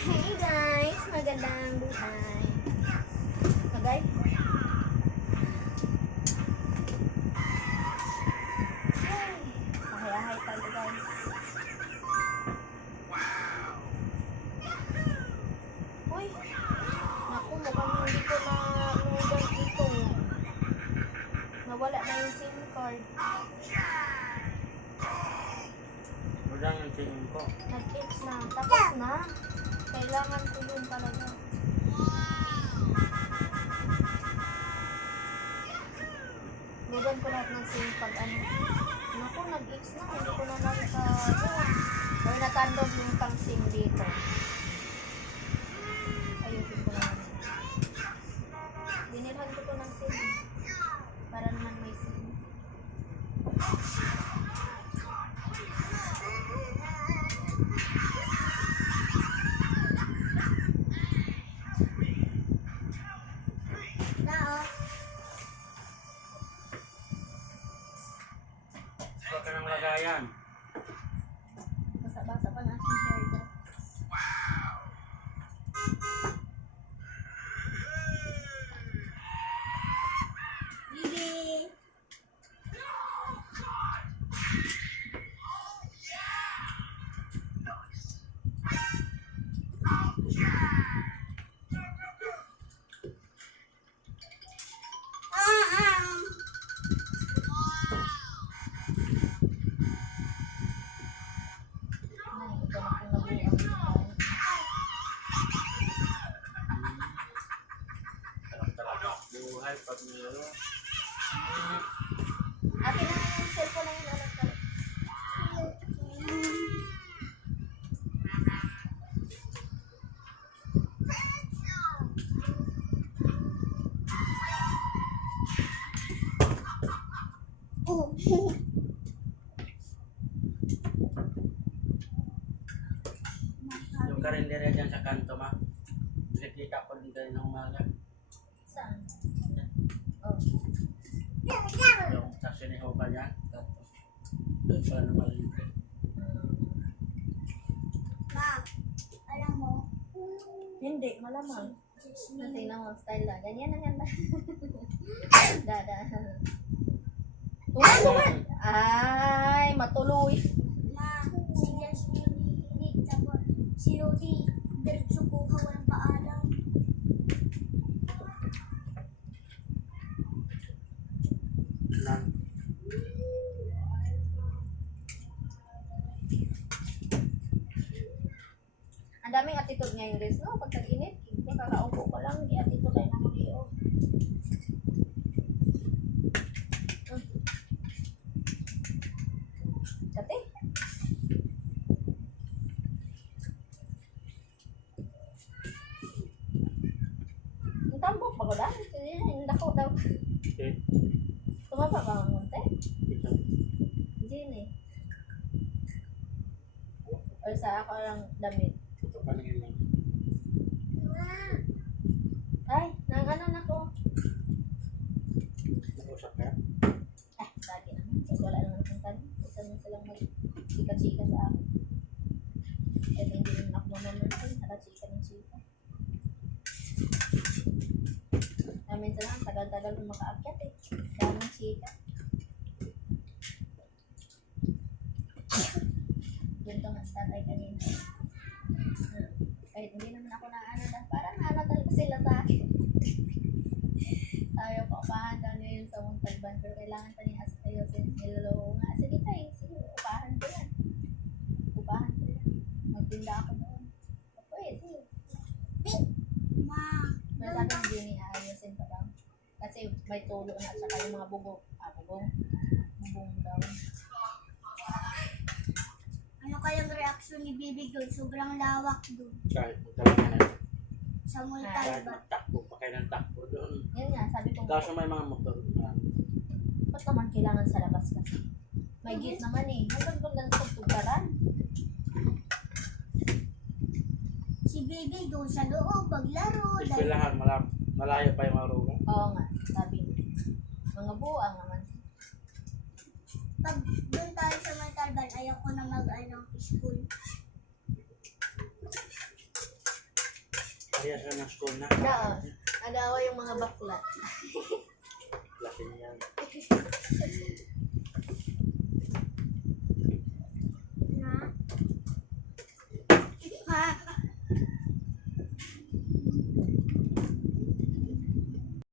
Hey guys, magandang buhay. Magay? Pahayahay tayo guys. Uy, naku, mukhang hindi ko na loadan ito. Nawala na yung SIM card. Udang yung tingin ko. Nag-tips na. Tapos na. Kailangan ko yun talaga. Loadan ko lahat ng SIM pag ano. Naku, nag-tips na. Hindi ko na nakita. Or natandog yung pang SIM dito. Ayusin ko naman. Binilhan ko to ng SIM. Para naman may SIM. Huwag ka ng lagayan. Basa-basa pa na aking hair dye. Bibi! Ay, ito na kung nabuo. Talaga buhay pag nilo. Akin na yung cellphone na yun, anak ka. Yung karindera dyan sa kanto ma. Nakikita ko din tayo ng umaga. Saan? Oh. Yung sa sinihoba dyan. Kanto. Doon pala naman libre. Alam mo, Hindi, malamang. Tingnan mo, style lang. Ganyan na yan. Dada. Tumad! Ay, matuloy. ma, si Jasmine Minit, tapos si Rudy, diretso kuha, walang paalam. Nan. Ang daming attitude ngayon, guys, no? Pag tag-init, hindi kakaupo ko lang, hindi attitude tayo ng video. Kati? Ang tambok ba ko lang? Hindi ako daw. Okay. Tumaba ka ng munti? Ito. Hindi eh. Or sa ako lang damit. Ito pa lang yun lang. Ay, nang ano na ko. Nag-usap ka? Lagi naman. So, wala naman akong tanong. Isa naman silang mag-chika-chika sa akin. Kahit hindi naman ako mamamansin. Nakachika ng chika. Minsan lang, tagal-tagal kung makaakyat eh. Daming chika. Ganito nga sa tatay kanina. Kahit hindi naman ako naano na, parang naano talaga sila sa akin. Tayo pa upahan daw niya yun sa Montalban, pero kailangan pa niya tayo niloloko nga. Sige tayo, sige, upahan ko yan. Upahan ko yan. Magtinda ako doon. Pwede. Ma, Pero sabi ng Jenny, ayusin pa daw. Kasi may tulo na at saka yung mga bubong. Bubong daw. ano kayang reaksyon ni Bibi doon? Sobrang lawak doon. Kahit magdala na. Sa Kahit Montalban. magtakbo pa kayo ng takbo doon. Yan nga, sabi ko, Kaso may mga motor. ba't naman kailangan sa labas kasi? May gate naman eh. Hanggang doon lang sa tugaran. Si Bibi doon sa loob, maglaro. Ispilahan, malayo pa yung maruga. Oo nga, sabi niya. Mga buang naman. Pag doon tayo sa Montalban, ayaw ko na mag-school. Parehas lang ng school na. Oo. Nag-aaway yung mga bakla. Laki niyan.